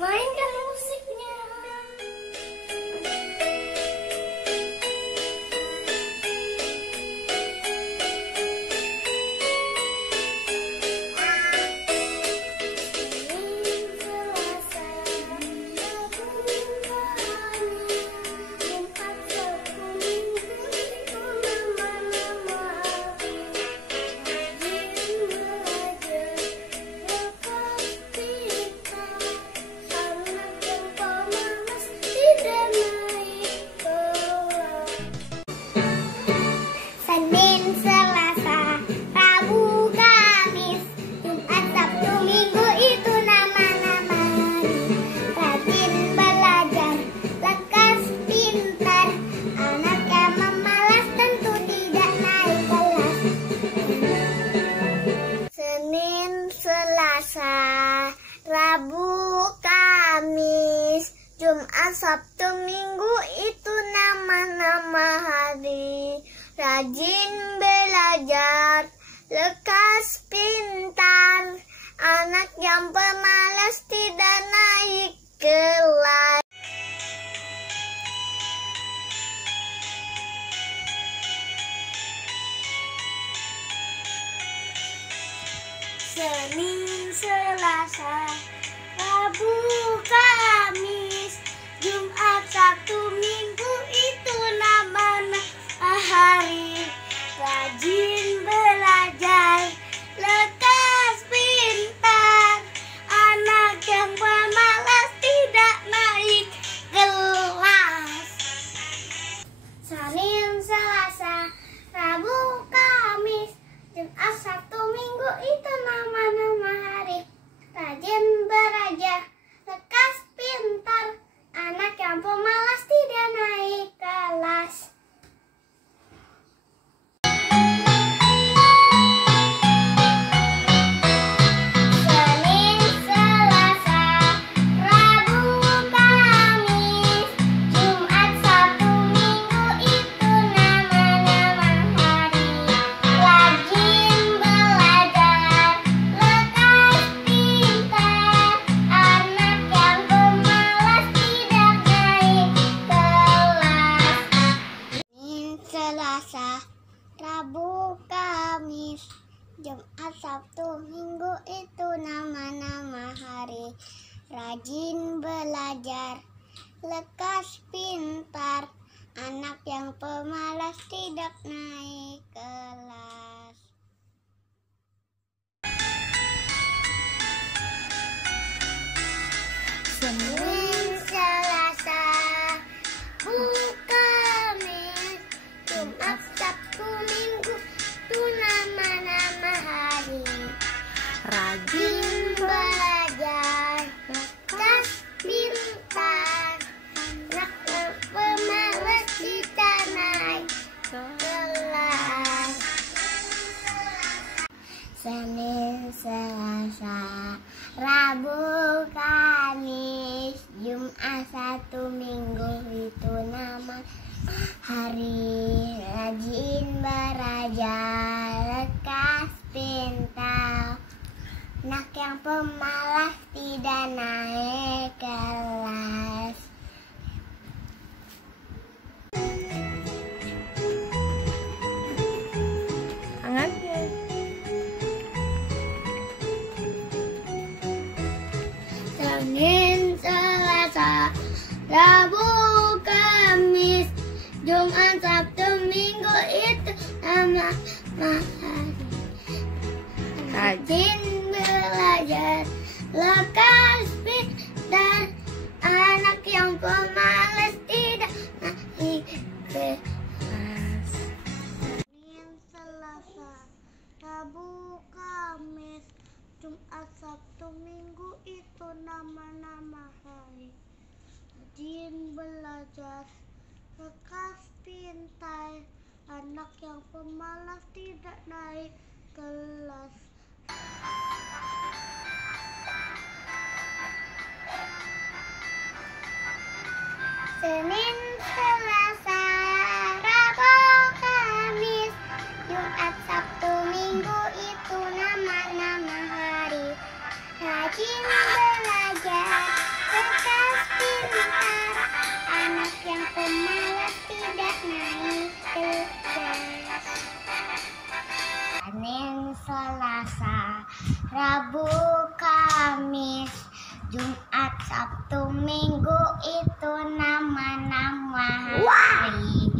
Mainkan musiknya. Senin, Selasa, Rabu, Kamis, Jumat, Sabtu, Minggu itu nama-nama hari. Rajin belajar, lekas pintar, anak yang memalas tentu tidak naik kelas. Senin, Selasa, Rabu, Kamis, Jumat, Sabtu, Minggu itu nama-nama hari. Rajin belajar, lekas pintar, anak yang pemalas tidak naik kelas. Senin, Selasa, Rabu, Kamis, Jumat, Sabtu, Minggu itu nama-nama hari. Rajin belajar, lekas pintar, anak yang pemalas tidak naik kelas. Senin, Selasa, Rabu, Kamis, Jumat, Sabtu, Minggu itu nama-nama hari. Rajin belajar, lekas pintar, anak yang pemalas tidak naik kelas. Selasa, Rabu, Kamis, Jumat, Sabtu, Minggu itu nama-nama hari. Rajin belajar, lekas pintar, anak yang pemalas tidak naik kelas. Senin, Selasa, Jumat, Sabtu, Minggu itu nama-nama hari. Rajin belajar, lekas pintar, anak yang pemalas tidak naik kelas. Senin, Selasa, Rabu, Kamis, Jumat, Sabtu, Minggu itu nama hari. Rajin belajar, lekas pintar, anak yang pemalas tidak naik kelas. Tangannya. Senin, Selasa, Rabu, Kamis, Jumat, Sabtu, Minggu itu nama-nama hari. Rajin belajar, lekas pintar, anak yang pemalas tidak naik kelas. Senin, Selasa, Rabu, Kamis, Jumat, Sabtu, Minggu itu nama-nama hari. Rajin belajar, lekas pintar, anak yang pemalas tidak naik kelas. Senin, Selasa, Rabu, Kamis, Jumat, Sabtu, Minggu itu nama-nama hari. Rajin belajar, Selasa, Rabu, Kamis, Jumat, Sabtu, Minggu itu nama-nama hari.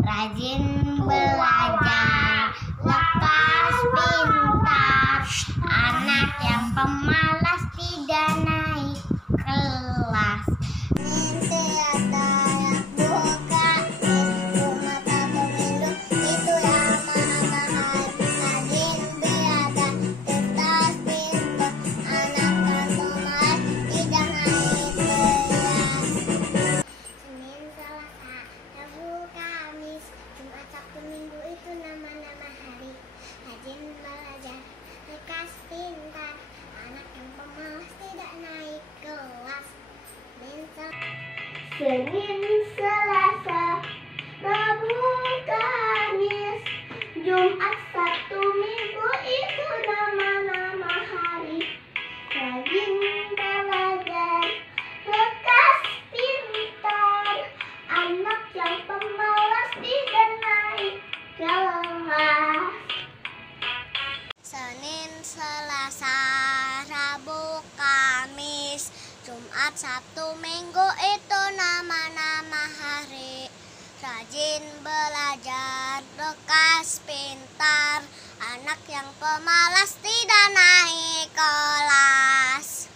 Rajin belajar, lekas pintar, anak yang pemalas tidak naik kelas. Senin, Selasa, Rabu, Kamis, Jumat, Sabtu, Minggu itu nama-nama hari. Rajin belajar, lekas pintar, anak yang pemalas tidak naik kelas. Senin, Selasa, Rabu, Kamis, Jumat, Sabtu, Minggu itu nama-nama hari. Rajin belajar, lekas pintar, anak yang pemalas tidak naik kelas. Senin, Selasa, Rabu, Kamis, Jumat, Sabtu, Minggu itu nama-nama hari. Rajin belajar, lekas pintar, anak yang pemalas tidak naik kelas.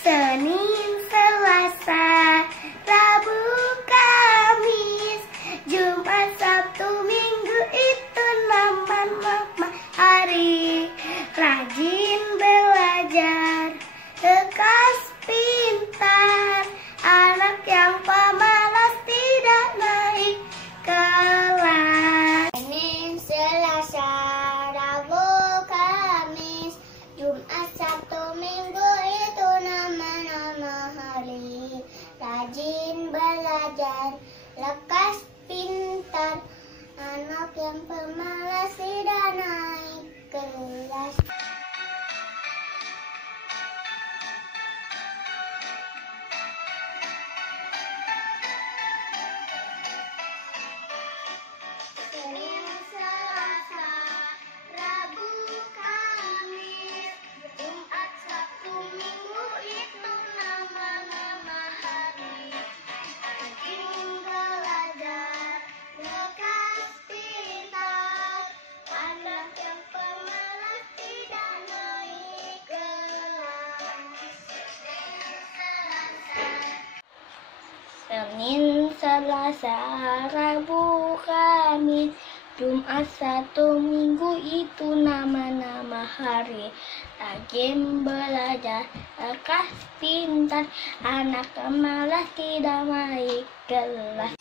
Senin, Selasa, Rabu, Kamis, Jumat, Sabtu, Minggu itu nama-nama hari. Rajin belajar, lekas pintar, anak yang pemalas tidak naik kelas. Senin, Selasa, Rabu, Kamis, Jumat, Sabtu, Minggu itu nama-nama hari. Rajin belajar, lekas pintar, anak yang pemalas tidak naik kelas. Senin, Selasa, Rabu, Kamis, Jumat, Sabtu, Minggu itu nama-nama hari. Rajin belajar, lekas pintar, anak pemalas tidak naik kelas.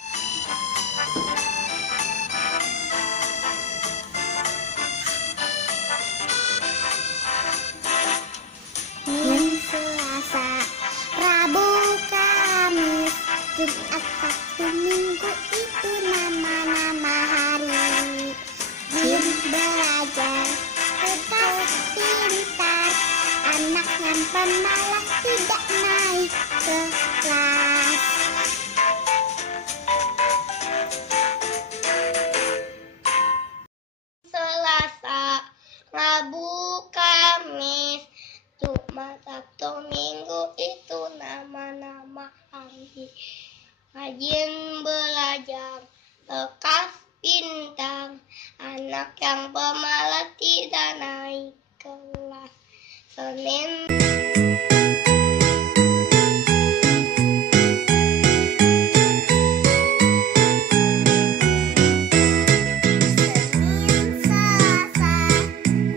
Senin, Selasa, Rabu, Kamis, Jumat, Sabtu, Minggu itu nama-nama hari. Rajin belajar, lekas pintar, anak yang pemalas tidak naik kelas. Selasa, Rabu, Kamis, Jumat, Sabtu, Minggu itu nama-nama hari. Rajin belajar, lekas pintar, anak yang pemalas tidak naik kelas. Senin, Selasa,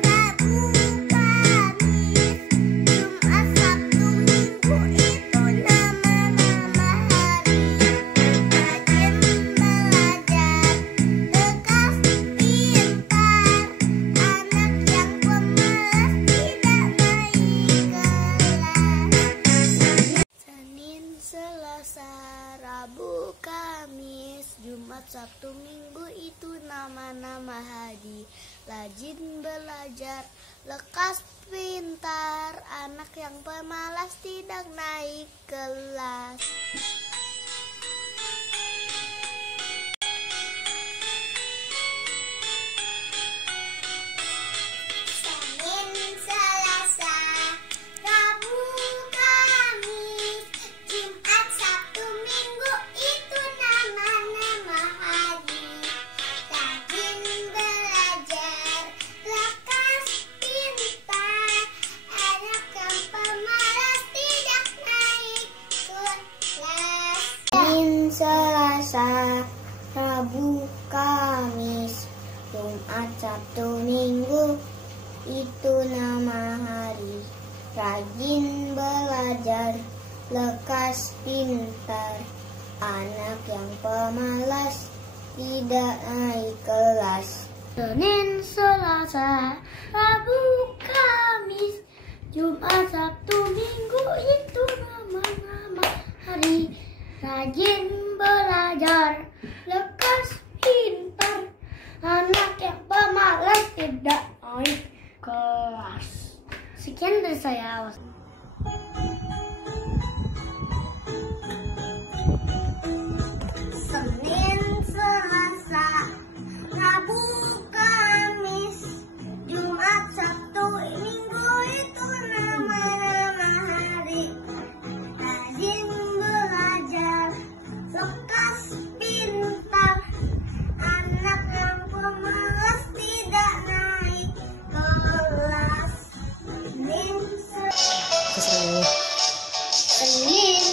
Rabu, Kamis, Jumat, Sabtu, Minggu itu nama-nama hari. Jumat, Sabtu, Minggu itu nama-nama hari. Rajin belajar, lekas pintar, anak yang pemalas tidak naik kelas. Senin, Selasa, Rabu, Kamis, Jumat, Sabtu, Minggu itu nama-nama hari. Rajin belajar, lekas pintar, anak yang pemalas tidak naik kelas. Senin, Selasa, Rabu, Kamis, Jumat, Sabtu, Minggu itu nama hari. Rajin belajar, lekas pintar, anak yang pemalas tidak naik kelas. Senin, Selasa, Rabu, Kamis, Jumat, Sabtu, Minggu itu nama-nama hari. Rajin belajar, lekas pintar, anak yang pemalas tidak naik kelas. Sekian dari saya. Senin, Selasa, Rabu, Kamis, Jumat, Sabtu, Minggu itu nama-nama hari. Rajin belajar, lekas pintar, anak yang pemalas tidak naik kelas. Senin,